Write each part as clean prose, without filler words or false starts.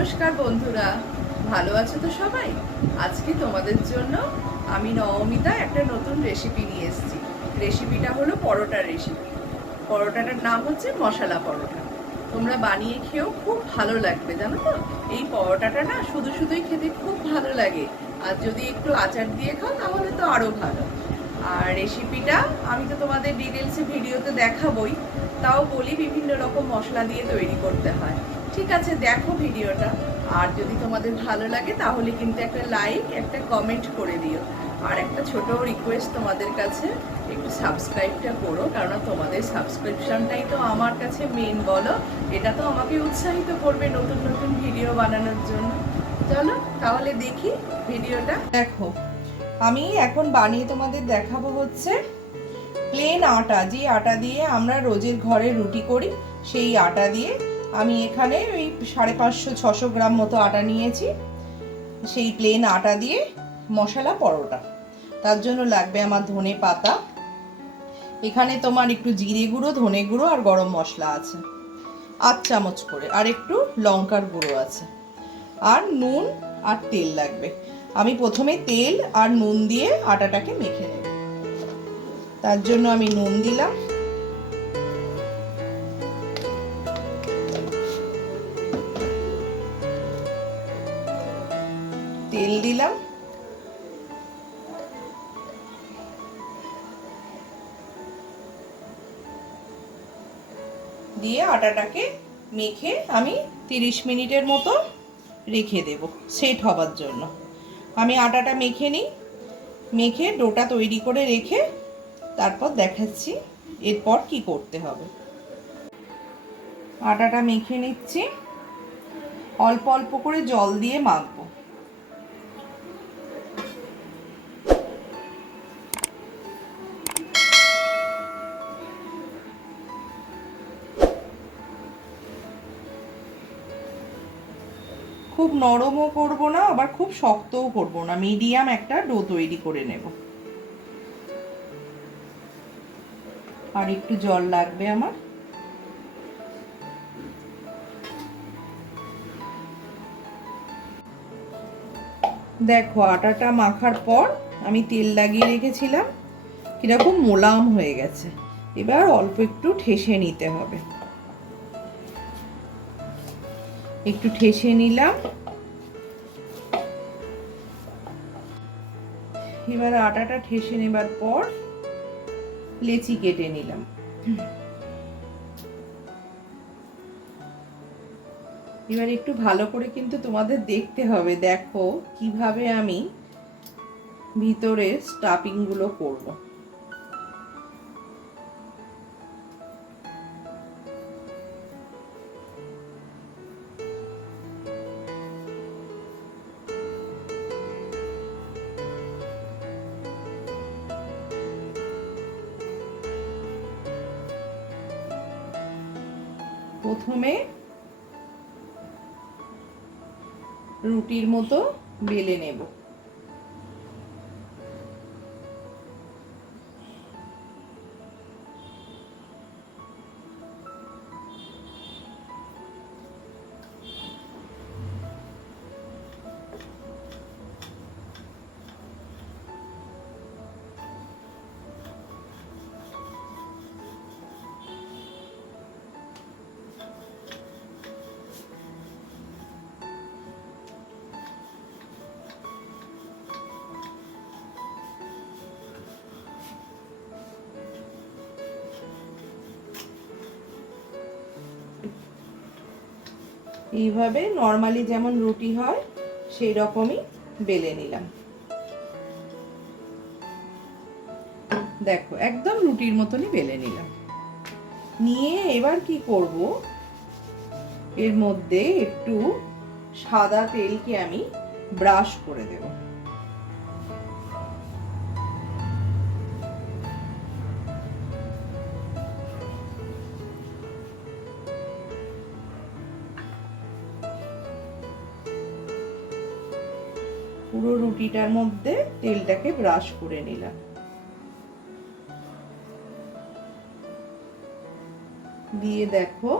নমস্কার বন্ধুরা, ভালো আছো তো সবাই? আজকে তোমাদের জন্য আমি নবমিতা একটা নতুন রেসিপি নিয়ে এসেছি। রেসিপিটা হলো পরোটার রেসিপি। পরোটাটার নাম হচ্ছে মশলা পরোটা। তোমরা বানিয়ে খেয়েও খুব ভালো লাগবে, জানো তো। এই পরোটাটা না শুধুই খেতে খুব ভালো লাগে, আর যদি একটু আচার দিয়ে খাও তাহলে তো আরও ভালো। আর রেসিপিটা আমি তো তোমাদের ডিটেলসে ভিডিওতে দেখাবই, তাও বলি বিভিন্ন রকম মশলা দিয়ে তৈরি করতে হয়। ঠিক আছে, দেখো ভিডিওটা। আর যদি তোমাদের ভালো লাগে তাহলে কিন্তু একটা লাইক, একটা কমেন্ট করে দিও। আর একটা ছোট রিকোয়েস্ট তোমাদের কাছে, একটু সাবস্ক্রাইবটা করো, কারণ তোমাদের সাবস্ক্রিপশনটাই তো আমার কাছে মেন, বলো। এটা তো আমাকে উৎসাহিত করবে নতুন নতুন ভিডিও বানানোর জন্য। চলো তাহলে দেখি ভিডিওটা। দেখো, আমি এখন বানিয়ে তোমাদের দেখাবো হচ্ছে প্লেন আটা, যে আটা দিয়ে আমরা রোজের ঘরে রুটি করি, সেই আটা দিয়ে আমি এখানে ওই 550-600 গ্রাম মতো আটা নিয়েছি। সেই প্লেন আটা দিয়ে মশলা পরোটা। তার জন্য লাগবে আমার ধনে পাতা, এখানে তোমার একটু জিরে গুঁড়ো, ধনে গুঁড়ো আর গরম মশলা আছে 8 চামচ করে, আর একটু লঙ্কার গুঁড়ো আছে, আর নুন আর তেল লাগবে। আমি প্রথমে তেল আর নুন দিয়ে আটাটাকে মেখে নেব। তার জন্য আমি নুন দিলাম, তেল দিলাম, দিয়ে আটাটাকে মেখে আমি 30 মিনিটের মতো রেখে দেব সেট হবার জন্য। আমি আটাটা মেখে নিই, মেখে ডোটা তৈরি করে রেখে তারপর দেখাচ্ছি এরপর কি করতে হবে। আটাটা মেখে নিচ্ছি, অল্প অল্প করে জল দিয়ে মাখবো। খুব নরমও করব না, আবার খুব শক্তও করব না, মিডিয়াম একটা ডো তৈরি করে নেব। আর একটু জল লাগবে আমার। দেখো, আটাটা মাখার পর আমি তেল লাগিয়ে রেখেছিলাম, কিরকম মোলায়েম হয়ে গেছে। এবার অল্প একটু ঠেসে নিতে হবে, একটু ঠেসে নিলাম। এবার আটাটা ঠেসে নেবার পর লেচি কেটে নিলাম। এবার একটু ভালো করে কিন্তু তোমাদের দেখতে হবে, দেখো কিভাবে আমি ভিতরে স্টাফিং গুলো করব। প্রথমে রুটির মতো বেলে নেব। এইভাবে নর্মালি যেমন রুটি হয় সেই রকমই বেলে নিলাম। দেখো, একদম রুটির মতনই বেলে নিলাম। নিয়ে এবার কি করব, এর মধ্যে একটু সাদা তেলকে আমি ব্রাশ করে দেব। পুরো রুটিটার মধ্যে তেলটাকে ব্রাশ করে নিলাম। দিয়ে দেখো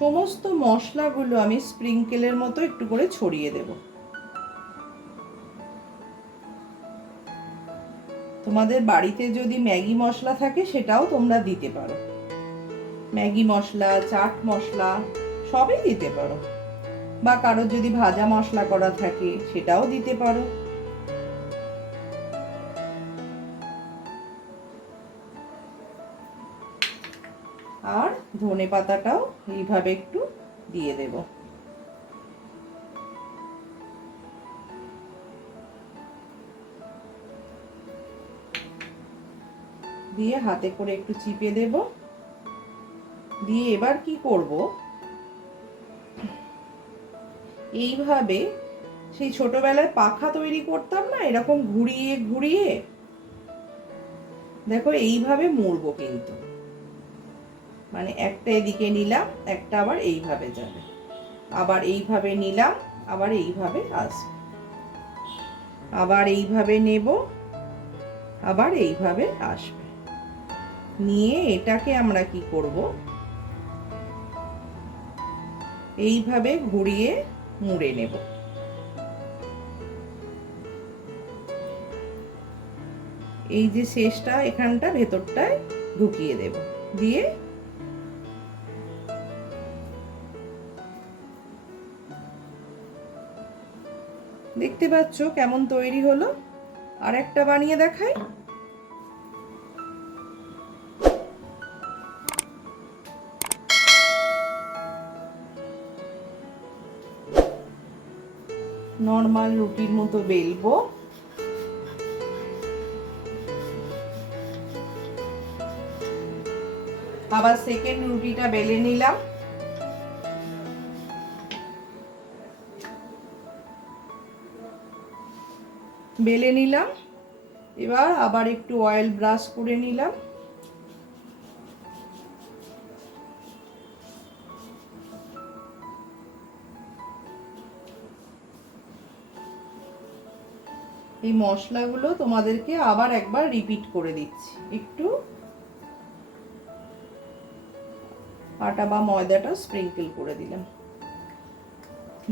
সমস্ত মশলাগুলো আমি স্প্রিঙ্কেলের মতো একটু করে ছড়িয়ে দেব। তোমাদের বাড়িতে যদি ম্যাগি মশলা থাকে সেটাও তোমরা দিতে পারো, ম্যাগি মশলা, চাট মশলা সবই দিতে পারো, বা কারোর যদি ভাজা মশলা করা থাকে সেটাও দিতে পারো। আর ধনে পাতাটাও এইভাবে একটু দিয়ে দেব। দিয়ে হাতে করে একটু চিপে দেব। দিয়ে এবার কি করব, এইভাবে সেই ছোটবেলায় পাখা তৈরি করতাম না, এরকম ঘুরিয়ে ঘুরিয়ে দেখো এইভাবে মুড়বো, কিন্তু মানে একটা এদিকে নিলাম, একটা আবার এইভাবে যাবে, আবার এইভাবে নিলাম, আবার এইভাবে আসবে, আবার এইভাবে নেব, আবার এইভাবে আসবে। নিয়ে এটাকে আমরা কি করব, এইভাবে ঘুরিয়ে মুড়ে নেব। এই যে শেষটা এখানটা ভেতরটায় ঢুকিয়ে দেব। দিয়ে দেখতে পাচ্ছ কেমন তৈরি হলো। আর একটা বানিয়ে দেখাই। নরমাল রুটির মতো বেলবো, আবার সেকেন্ড রুটিটা বেলে নিলাম, বেলে নিলাম। এবার আবার একটু অয়েল ব্রাশ করে নিলাম, এই মশলাগুলো তোমাদেরকে আবার একবার রিপিট করে দিচ্ছি। একটু আটা বা ময়দাটা স্প্রিঙ্কেল করে দিলাম।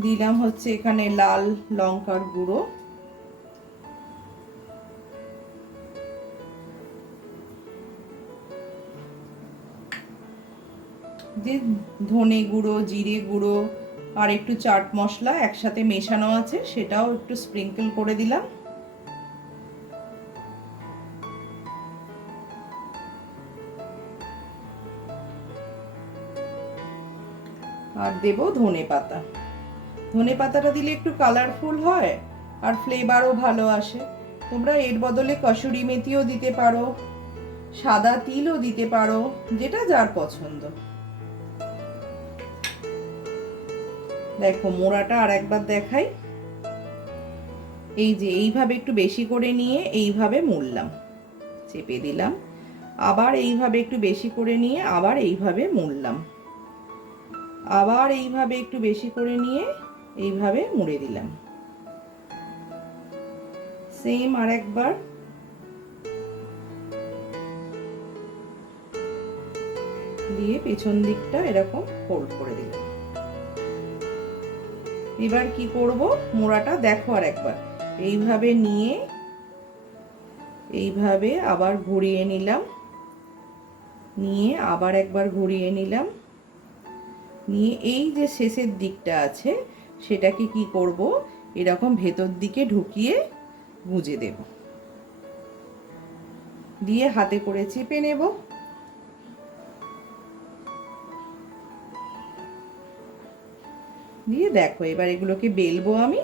দিলাম হচ্ছে এখানে লাল লঙ্কার গুঁড়ো, যে ধনে গুঁড়ো, জিরে গুঁড়ো আর একটু চাট মশলা একসাথে মেশানো আছে সেটাও একটু স্প্রিঙ্কেল করে দিলাম। আর দেব ধনে পাতা। ধনে পাতাটা দিলে একটু কালারফুল হয় আর ফ্লেভারও ভালো আসে। তোমরা এর বদলে কসুরি মেথিও দিতে পারো, সাদা তিলও দিতে পারো, যেটা যার পছন্দ। দেখো মোড়াটা আর একবার দেখাই। এই যে এইভাবে একটু বেশি করে নিয়ে এইভাবে মুড়লাম, চেপে দিলাম, আবার এইভাবে একটু বেশি করে নিয়ে আবার এইভাবে মুড়লাম, আবার এইভাবে একটু বেশি করে নিয়ে এইভাবে মুড়ে দিলাম। সেম আর একবার। দিয়ে পেছন দিকটা এরকম ফোল্ড করে দিলাম। এবার কি করব, মোড়াটা দেখো আর একবার এইভাবে নিয়ে এইভাবে আবার ঘুরিয়ে নিলাম, নিয়ে আবার একবার ঘুরিয়ে নিলাম, নিয়ে এই যে শেষের দিকটা আছে সেটাকে কি করব, এরকম ভেতর দিকে ঢুকিয়ে গুঁজে দেব। দিয়ে হাতে করে চেপে নেব। দিয়ে দেখো এবার এগুলোকে বেলবো আমি।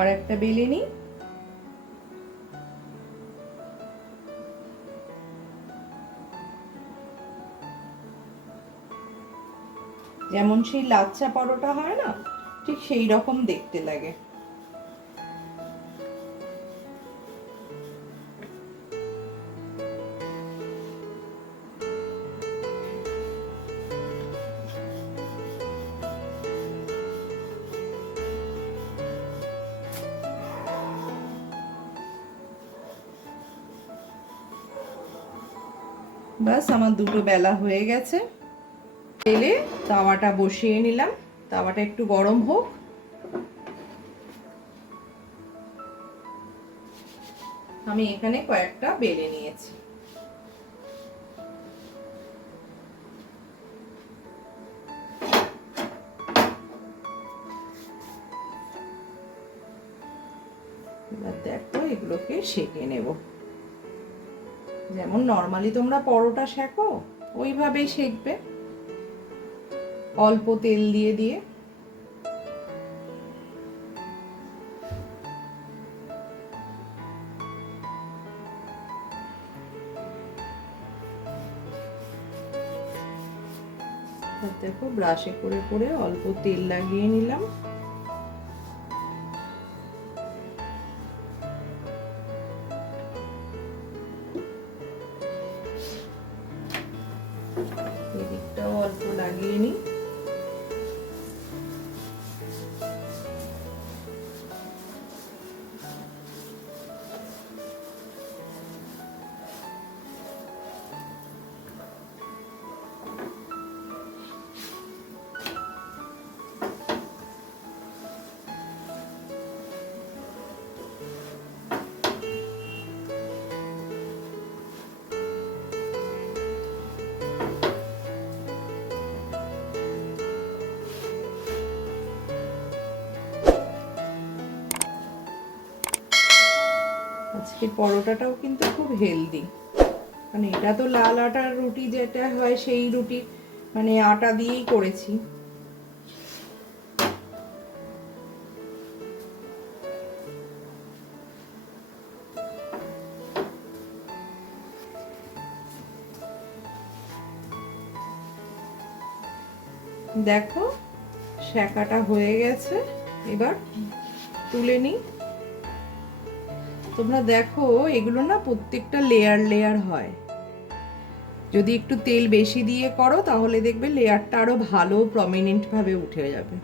আর একটা বেলে নিই। যেমন সেই লাচ্ছা পরোটা হয় না, ঠিক সেই রকম দেখতে লাগে। বাস আমার দুটো বেলা হয়ে গেছে। তেলে তাওয়াটা বসিয়ে নিলাম, তাওয়াটা একটু গরম হোক। আমি এখানে কয়েকটা বেলে নিয়েছি। এবার দেখো এগুলোকে সেঁকে নেব, যেমন নর্মালি তোমরা পরোটা সেঁকো ওইভাবেই সেঁকবে, অল্প তেল দিয়ে দিয়ে। দেখো ব্রাশে করে করে অল্প তেল লাগিয়ে নিলাম। এদিকটাও অল্প লাগিয়ে নিই। আজকে পরোটাটাও কিন্তু খুব হেলদি, মানে এটা তো লাল আটার রুটি যেটা হয় সেই রুটি, মানে আটা দিয়েই করেছি। দেখো সেঁকাটা হয়ে গেছে, এবার তুলে নিই। তোমরা দেখো এগুলো না প্রত্যেকটা লেয়ার লেয়ার হয়, যদি একটু তেল বেশি দিয়ে করো তাহলে দেখবে লেয়ারটা আরো ভালো প্রমিনেন্ট ভাবে উঠে যাবে।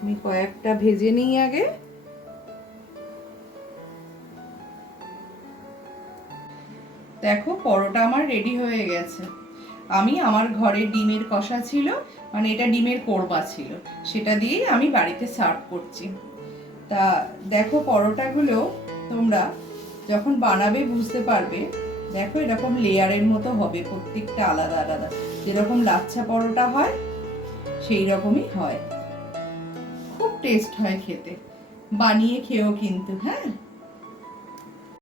আমি কয়েকটা ভেজে নিই আগে। দেখো পরোটা আমার রেডি হয়ে গেছে। আমি আমার ঘরে ডিমের কষা ছিল, মানে এটা ডিমের কোরমা ছিল, সেটা দিয়েই আমি বাড়িতে সার্ভ করছি। তা দেখো পরোটাগুলো তোমরা যখন বানাবে বুঝতে পারবে। দেখো এরকম লেয়ারের মতো হবে, প্রত্যেকটা আলাদা আলাদা, যেরকম লাচ্ছা পরোটা হয় সেই রকমই হয়। খুব টেস্ট হয় খেতে, বানিয়ে খেও কিন্তু। হ্যাঁ।